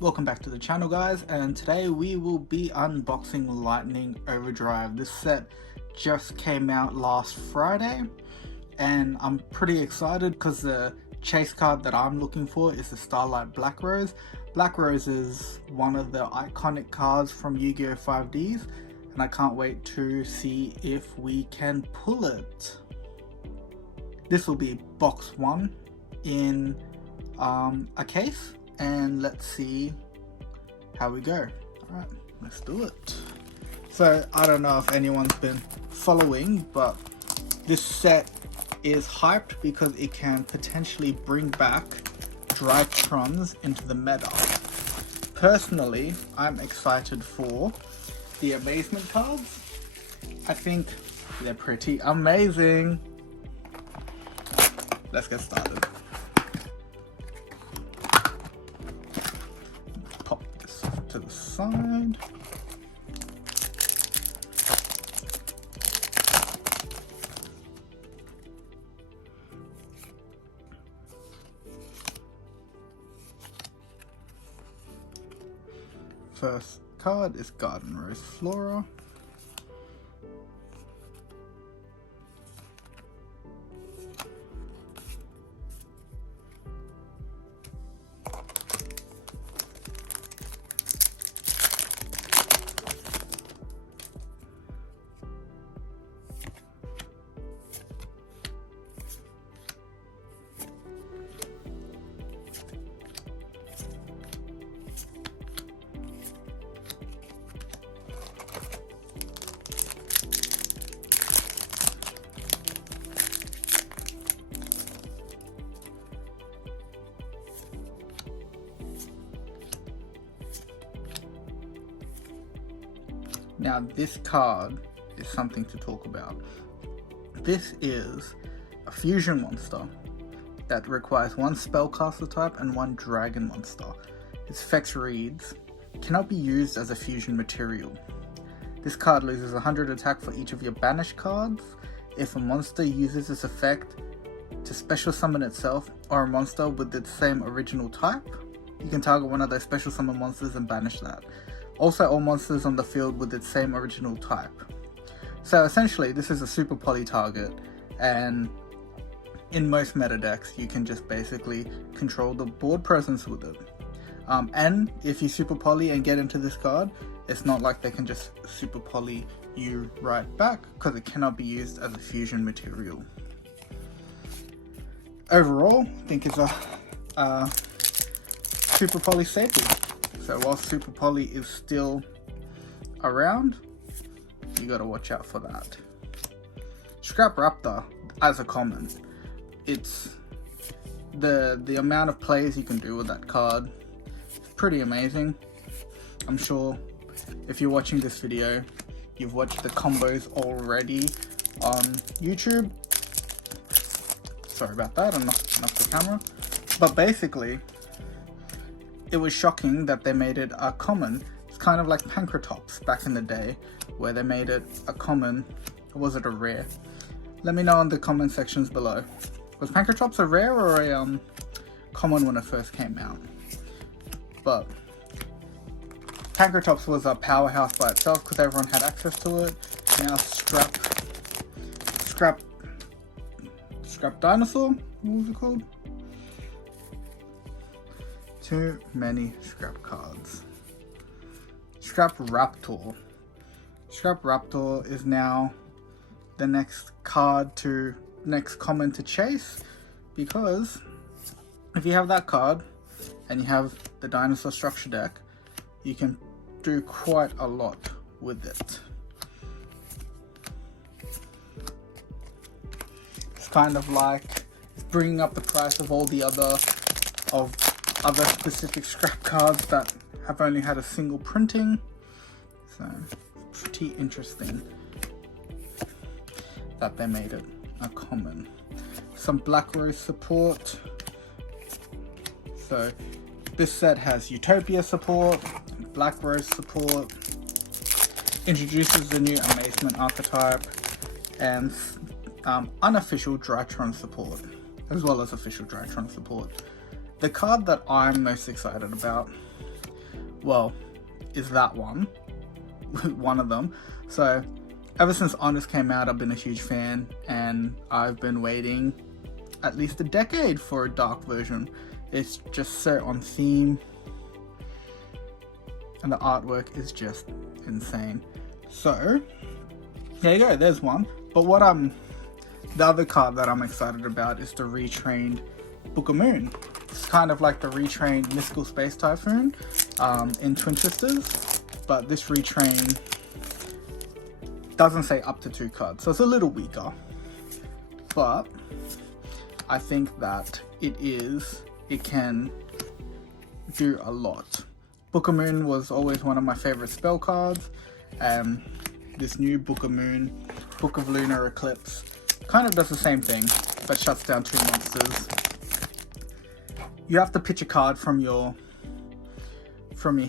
Welcome back to the channel, guys, and today we will be unboxing Lightning Overdrive. This set just came out last Friday and I'm pretty excited because the chase card that I'm looking for is the Starlight Black Rose. Black Rose is one of the iconic cards from Yu-Gi-Oh! 5Ds and I can't wait to see if we can pull it. This will be box 1 in a case, and let's see how we go. Alright, let's do it. So I don't know if anyone's been following, but this set is hyped because it can potentially bring back Drytrons into the meta. Personally, I'm excited for the Amazement cards. I think they're pretty amazing. Let's get started. Pop this to the side. First card is Garden Rose Flora. Now this card is something to talk about. This is a fusion monster that requires one spellcaster type and one dragon monster. Its effects reads, cannot be used as a fusion material. This card loses 100 attack for each of your banished cards. If a monster uses this effect to special summon itself or a monster with its same original type, you can target one of those special summon monsters and banish that. Also, all monsters on the field with its same original type. So essentially, this is a super poly target, and in most meta decks, you can just basically control the board presence with it. And if you super poly and get into this card, it's not like they can just super poly you right back, because it cannot be used as a fusion material. Overall, I think it's a super poly staple. So while Super Poly is still around, you gotta watch out for that. Scrap Raptor as a common, it's the amount of plays you can do with that card is pretty amazing. I'm sure if you're watching this video, you've watched the combos already on YouTube. Sorry about that, I knocked the camera. But basically, it was shocking that they made it a common. It's kind of like Pankratops back in the day, where they made it a common. Or was it a rare? Let me know in the comment sections below. Was Pankratops a rare or a common when it first came out? But Pankratops was a powerhouse by itself because everyone had access to it. Now Scrap Dinosaur? What was it called? Too many scrap cards. Scrap Raptor. Scrap Raptor is now the next common to chase, because if you have that card and you have the dinosaur structure deck, you can do quite a lot with it. It's kind of like bringing up the price of all the other specific scrap cards that have only had a single printing. So pretty interesting that they made it a common. Some Black Rose support. So this set has Utopia support, Black Rose support, introduces the new Amazement archetype, and unofficial Drytron support, as well as official Drytron support. The card that I'm most excited about well, is that one. One of them. So ever since Honest came out, I've been a huge fan, and I've been waiting at least a decade for a dark version. It's just so on theme, and the artwork is just insane. So there you go, there's one. But the other card that I'm excited about is the retrained Book of Moon. It's kind of like the retrained Mystical Space Typhoon in Twin Twisters, but this retrain doesn't say up to 2 cards, so it's a little weaker. But I think that it can do a lot. Book of Moon was always one of my favorite spell cards, and this new Book of Moon, Book of Lunar Eclipse, kind of does the same thing, but shuts down 2 monsters. You have to pitch a card from your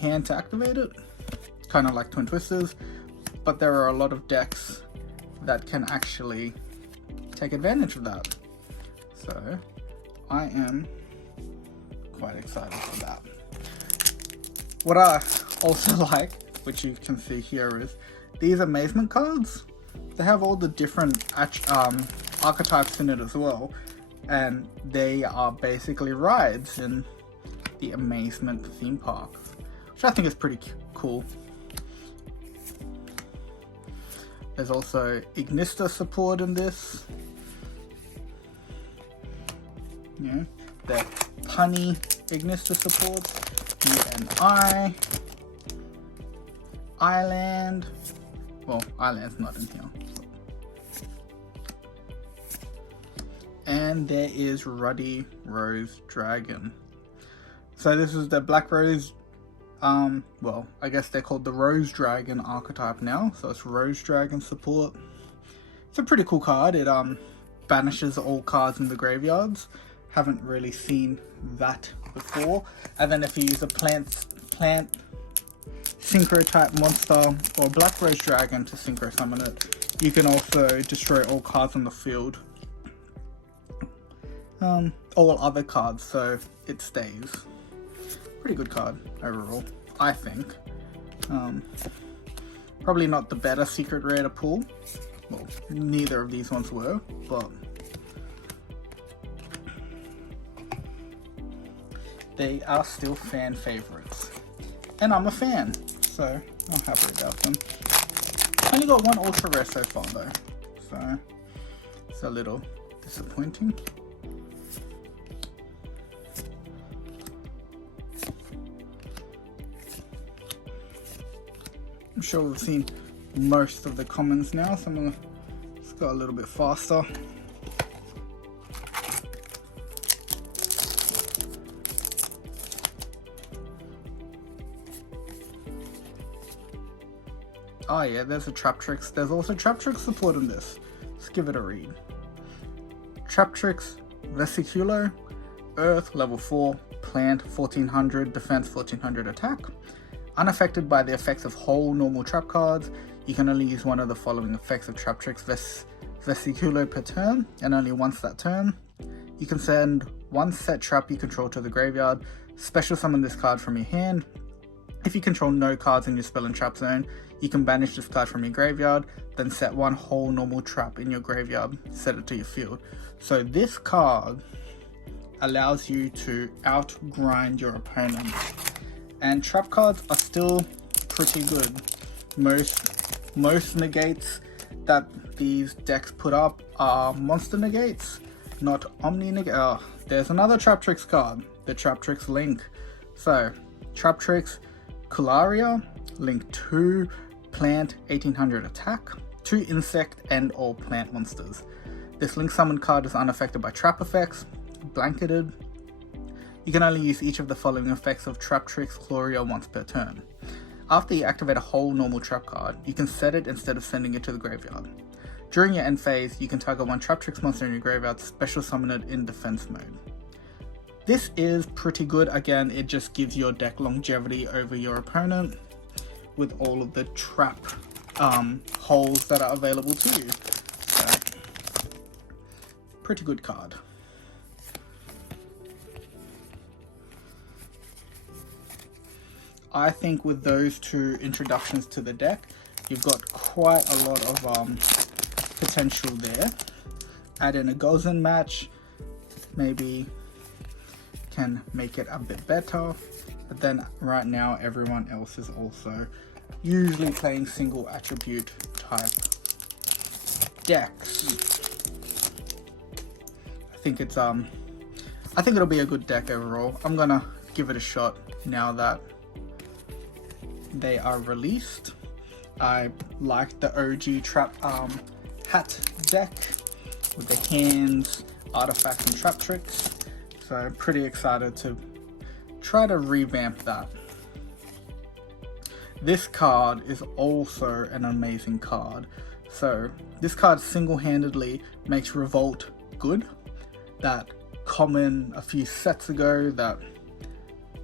hand to activate it, kind of like Twin Twisters, but there are a lot of decks that can actually take advantage of that. So I am quite excited for that. What I also like, which you can see here, is these amazement cards. They have all the different archetypes in it as well, and they are basically rides in the Amazement theme park, which I think is pretty cool. There's also Ignista support in this. Yeah, the punny Ignista supports, UNI, Island. Well, Island's not in here. And there is Ruddy Rose Dragon. So this is the Black Rose, well, I guess they're called the Rose Dragon archetype now. So it's Rose Dragon support. It's a pretty cool card. It banishes all cards in the graveyards. Haven't really seen that before. And then if you use a plant synchro type monster or Black Rose Dragon to synchro summon it, you can also destroy all cards on the field. All other cards, so it stays. Pretty good card overall, I think. Probably not the better secret rare to pull. Well, neither of these ones were, but they are still fan favorites. And I'm a fan, so I'm happy about them. Only got one ultra rare so far though, so it's a little disappointing. I'm sure we've seen most of the commons now, so I'm gonna just go a little bit faster. Oh yeah, there's a Traptrix. There's also Traptrix support in this. Let's give it a read. Traptrix Vesiculo, Earth, level 4, Plant, 1400, Defense, 1400 attack. Unaffected by the effects of whole normal trap cards, you can only use one of the following effects of Traptrix Vesiculo per turn, and only once that turn. You can send one set trap you control to the graveyard, special summon this card from your hand. If you control no cards in your spell and trap zone, you can banish this card from your graveyard, then set one whole normal trap in your graveyard, set it to your field. So this card allows you to outgrind your opponent. And trap cards are still pretty good. Most negates that these decks put up are monster negates, not omni negates. Oh, there's another Traptrix card, the Traptrix Link. So, Traptrix Cularia, Link 2, Plant, 1800 attack, 2 insect and all plant monsters. This Link Summon card is unaffected by trap effects, blanketed. You can only use each of the following effects of Traptrix Cularia once per turn. After you activate a whole normal trap card, you can set it instead of sending it to the graveyard. During your end phase, you can target one Traptrix monster in your graveyard, special summon it in defense mode. This is pretty good. Again, it just gives your deck longevity over your opponent with all of the trap holes that are available to you. So, pretty good card. I think with those two introductions to the deck, you've got quite a lot of potential there. Add in a Gozen match, maybe can make it a bit better. But then right now everyone else is also usually playing single attribute type decks. I think it'll be a good deck overall. I'm gonna give it a shot now that they are released. I like the OG trap hat deck with the hands, artifacts and trap tricks. So I'm pretty excited to try to revamp that. This card is also an amazing card. So this card single-handedly makes Revolt good. That common a few sets ago that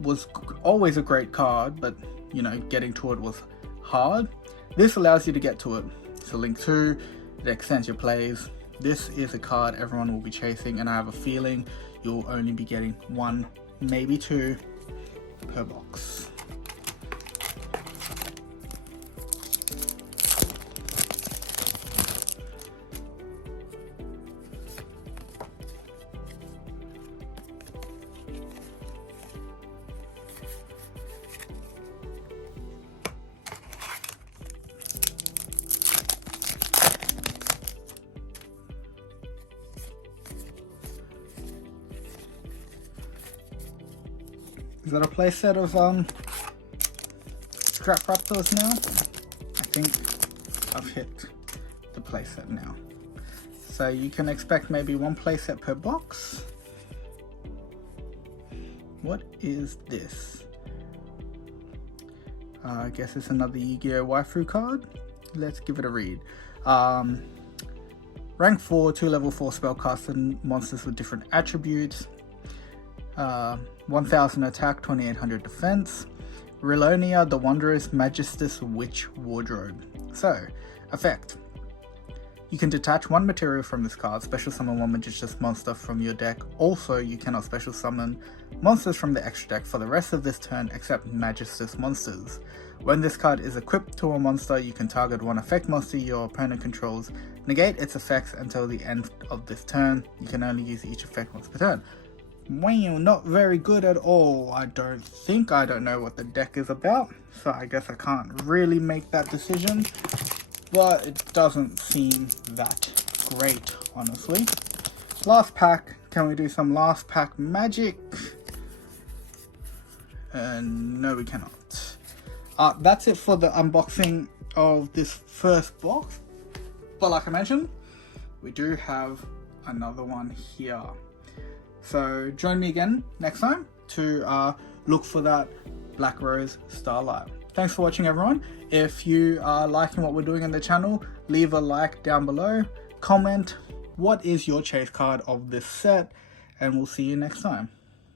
was always a great card, but you know, getting to it was hard. This allows you to get to it. It's a link 2, it extends your plays. This is a card everyone will be chasing, and I have a feeling you'll only be getting 1, maybe 2 per box. Is that a playset of Scrap Raptors now? I think I've hit the playset now. So you can expect maybe 1 playset per box. What is this? I guess it's another Yu-Gi-Oh! Waifu card. Let's give it a read. Rank 4, 2 level 4 spellcaster monsters with different attributes. 1000 attack, 2800 defense. Rilonia the Wondrous Magistus Witch Wardrobe. So, effect. You can detach 1 material from this card, special summon 1 Magistus monster from your deck. Also, you cannot special summon monsters from the extra deck for the rest of this turn except Magistus monsters. When this card is equipped to a monster, you can target 1 effect monster your opponent controls, negate its effects until the end of this turn. You can only use each effect once per turn. Wow, not very good at all, I don't think. I don't know what the deck is about, so I guess I can't really make that decision. But it doesn't seem that great, honestly. Last pack. Can we do some last pack magic? No, we cannot. That's it for the unboxing of this first box. But like I mentioned, we do have another one here. So join me again next time to look for that Black Rose Starlight. Thanks for watching, everyone. If you are liking what we're doing on the channel, leave a like down below. Comment what is your chase card of this set, and we'll see you next time.